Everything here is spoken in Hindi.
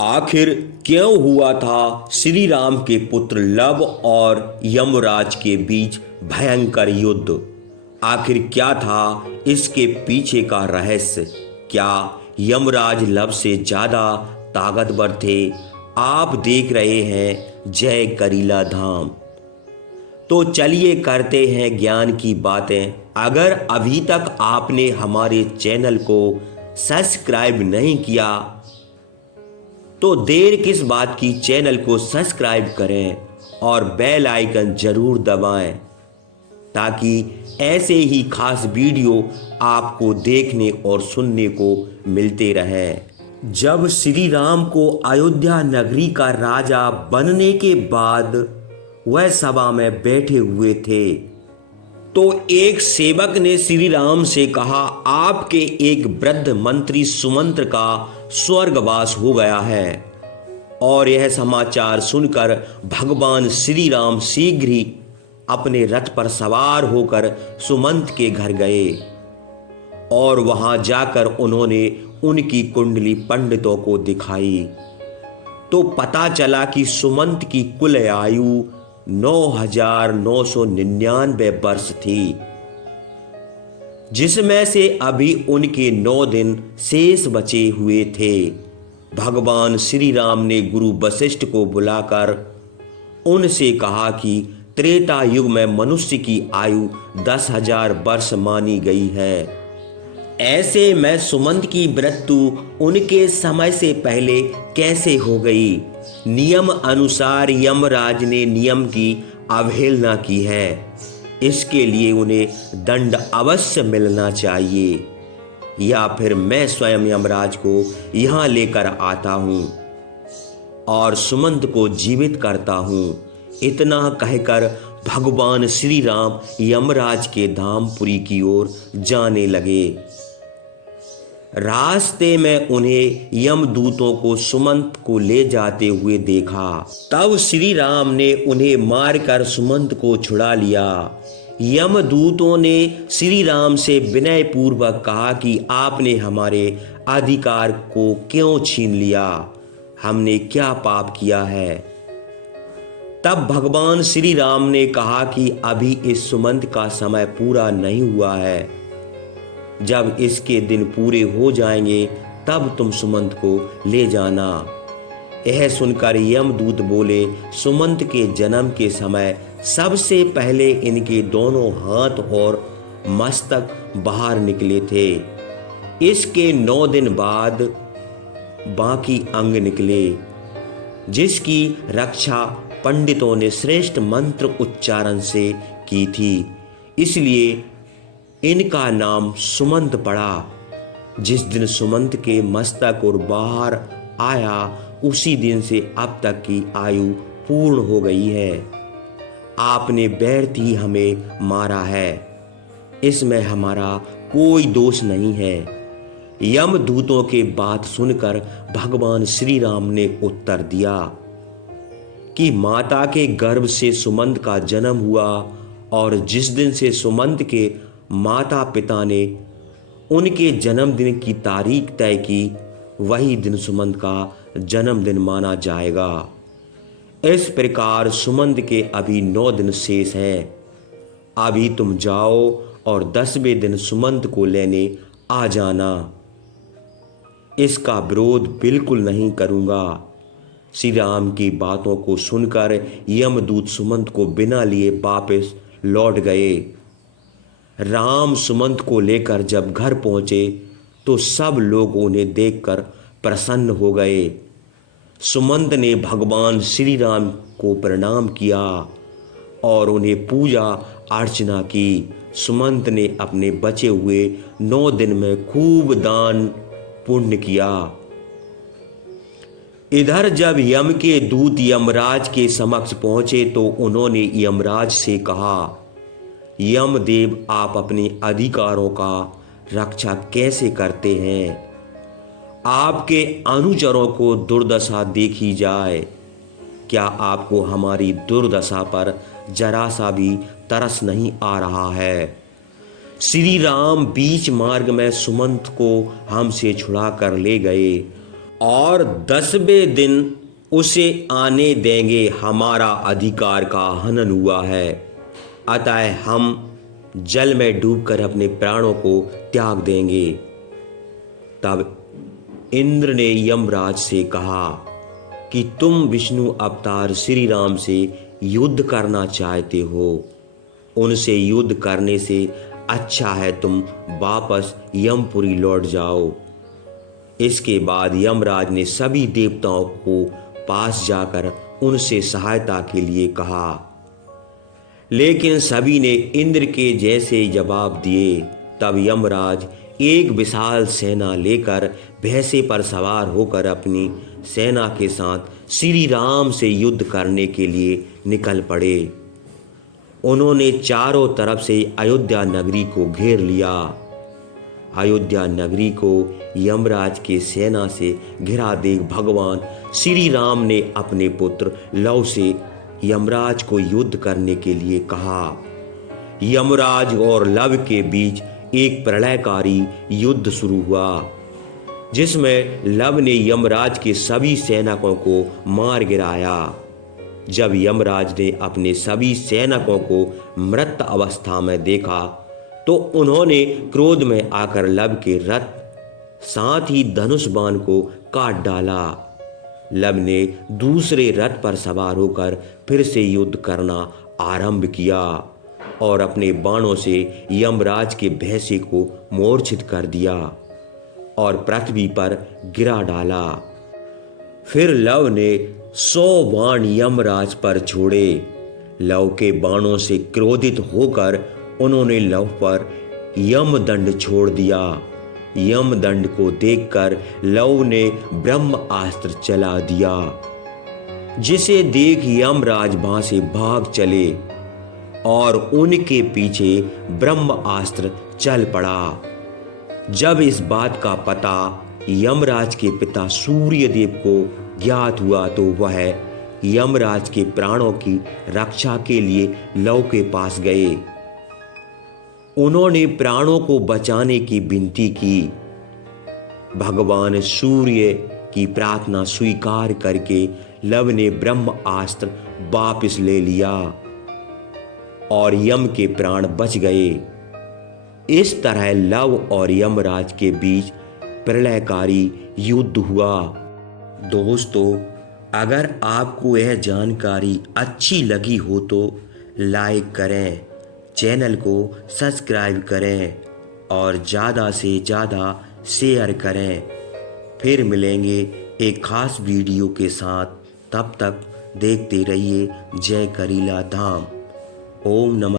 आखिर क्यों हुआ था श्री राम के पुत्र लव और यमराज के बीच भयंकर युद्ध? आखिर क्या था इसके पीछे का रहस्य? क्या यमराज लव से ज्यादा ताकतवर थे? आप देख रहे हैं जय करीला धाम। तो चलिए करते हैं ज्ञान की बातें। अगर अभी तक आपने हमारे चैनल को सब्सक्राइब नहीं किया तो देर किस बात की, चैनल को सब्सक्राइब करें और बेल आइकन जरूर दबाएं ताकि ऐसे ही खास वीडियो आपको देखने और सुनने को मिलते रहें। जब श्री राम को अयोध्या नगरी का राजा बनने के बाद वह सभा में बैठे हुए थे तो एक सेवक ने श्री राम से कहा, आपके एक वृद्ध मंत्री सुमंत्र का स्वर्गवास हो गया है। और यह समाचार सुनकर भगवान श्री राम शीघ्र ही अपने रथ पर सवार होकर सुमंत के घर गए और वहां जाकर उन्होंने उनकी कुंडली पंडितों को दिखाई तो पता चला कि सुमंत की कुल आयु 9,999 वर्ष थी, जिसमें से अभी उनके 9 दिन शेष बचे हुए थे। भगवान श्री राम ने गुरु वशिष्ठ को बुलाकर उनसे कहा कि त्रेता युग में मनुष्य की आयु 10,000 वर्ष मानी गई है। ऐसे में सुमंत की मृत्यु उनके समय से पहले कैसे हो गई? नियम अनुसार यमराज ने नियम की अवहेलना की है, इसके लिए उन्हें दंड अवश्य मिलना चाहिए, या फिर मैं स्वयं यमराज को यहां लेकर आता हूं और सुमंत को जीवित करता हूं। इतना कहकर भगवान श्री राम यमराज के धामपुरी की ओर जाने लगे। रास्ते में उन्हें यमदूतों को सुमंत को ले जाते हुए देखा। तब श्री राम ने उन्हें मारकर सुमंत को छुड़ा लिया। यमदूतों ने श्री राम से विनय पूर्वक कहा कि आपने हमारे अधिकार को क्यों छीन लिया? हमने क्या पाप किया है? तब भगवान श्री राम ने कहा कि अभी इस सुमंत का समय पूरा नहीं हुआ है। जब इसके दिन पूरे हो जाएंगे तब तुम सुमंत को ले जाना। यह सुनकर यमदूत बोले, सुमंत के जन्म के समय सबसे पहले इनके दोनों हाथ और मस्तक बाहर निकले थे। इसके 9 दिन बाद बाकी अंग निकले, जिसकी रक्षा पंडितों ने श्रेष्ठ मंत्र उच्चारण से की थी, इसलिए इनका नाम सुमंत पड़ा। जिस दिन सुमंत के मस्तक और बाहर आया उसी दिन से अब तक की आयु पूर्ण हो गई है। आपने व्यर्थ ही हमें मारा है, इसमें हमारा कोई दोष नहीं है। यमदूतों के बात सुनकर भगवान श्री राम ने उत्तर दिया कि माता के गर्भ से सुमंत का जन्म हुआ और जिस दिन से सुमंत के माता पिता ने उनके जन्मदिन की तारीख तय की वही दिन सुमंत का जन्मदिन माना जाएगा। इस प्रकार सुमंत के अभी 9 दिन शेष हैं। अभी तुम जाओ और 10वें दिन सुमंत को लेने आ जाना। इसका विरोध बिल्कुल नहीं करूंगा। श्री राम की बातों को सुनकर यमदूत सुमंत को बिना लिए वापस लौट गए। राम सुमंत को लेकर जब घर पहुंचे तो सब लोग उन्हें देखकर प्रसन्न हो गए। सुमंत ने भगवान श्री राम को प्रणाम किया और उन्हें पूजा अर्चना की। सुमंत ने अपने बचे हुए 9 दिन में खूब दान पुण्य किया। इधर जब यम के दूत यमराज के समक्ष पहुंचे तो उन्होंने यमराज से कहा, यमदेव, आप अपने अधिकारों का रक्षा कैसे करते हैं? आपके अनुचरों को दुर्दशा देखी जाए, क्या आपको हमारी दुर्दशा पर जरा सा भी तरस नहीं आ रहा है? श्री राम बीच मार्ग में सुमंत को हमसे छुड़ा कर ले गए और 10वें दिन उसे आने देंगे। हमारा अधिकार का हनन हुआ है, अतः हम जल में डूबकर अपने प्राणों को त्याग देंगे। तब इंद्र ने यमराज से कहा कि तुम विष्णु अवतार श्री राम से युद्ध करना चाहते हो, उनसे युद्ध करने से अच्छा है तुम वापस यमपुरी लौट जाओ। इसके बाद यमराज ने सभी देवताओं को पास जाकर उनसे सहायता के लिए कहा, लेकिन सभी ने इंद्र के जैसे जवाब दिए। तब यमराज एक विशाल सेना लेकर भैंसे पर सवार होकर अपनी सेना के साथ श्री राम से युद्ध करने के लिए निकल पड़े। उन्होंने चारों तरफ से अयोध्या नगरी को घेर लिया। अयोध्या नगरी को यमराज के सेना से घिरा देख भगवान श्री राम ने अपने पुत्र लव से यमराज को युद्ध करने के लिए कहा। यमराज और लव के बीच एक प्रलयकारी युद्ध शुरू हुआ, जिसमें लव ने यमराज के सभी सैनिकों को मार गिराया। जब यमराज ने अपने सभी सैनिकों को मृत अवस्था में देखा तो उन्होंने क्रोध में आकर लव के रथ साथ ही धनुष बाण को काट डाला। लव ने दूसरे रथ पर सवार होकर फिर से युद्ध करना आरंभ किया और अपने बाणों से यमराज के भैंसे को मूर्छित कर दिया और पृथ्वी पर गिरा डाला। फिर लव ने 100 बाण यमराज पर छोड़े। लव के बाणों से क्रोधित होकर उन्होंने लव पर यमदंड छोड़ दिया। यमदंड को देखकर लव ने ब्रह्मास्त्र चला दिया, जिसे देख यमराज वहां से भाग चले और उनके पीछे ब्रह्मास्त्र चल पड़ा। जब इस बात का पता यमराज के पिता सूर्यदेव को ज्ञात हुआ तो वह यमराज के प्राणों की रक्षा के लिए लव के पास गए। उन्होंने प्राणों को बचाने की विनती की। भगवान सूर्य की प्रार्थना स्वीकार करके लव ने ब्रह्मास्त्र वापस ले लिया और यम के प्राण बच गए। इस तरह लव और यमराज के बीच प्रलयकारी युद्ध हुआ। दोस्तों, अगर आपको यह जानकारी अच्छी लगी हो तो लाइक करें, चैनल को सब्सक्राइब करें और ज़्यादा से ज़्यादा शेयर करें। फिर मिलेंगे एक खास वीडियो के साथ। तब तक देखते रहिए जय करीला धाम। ओम नमः।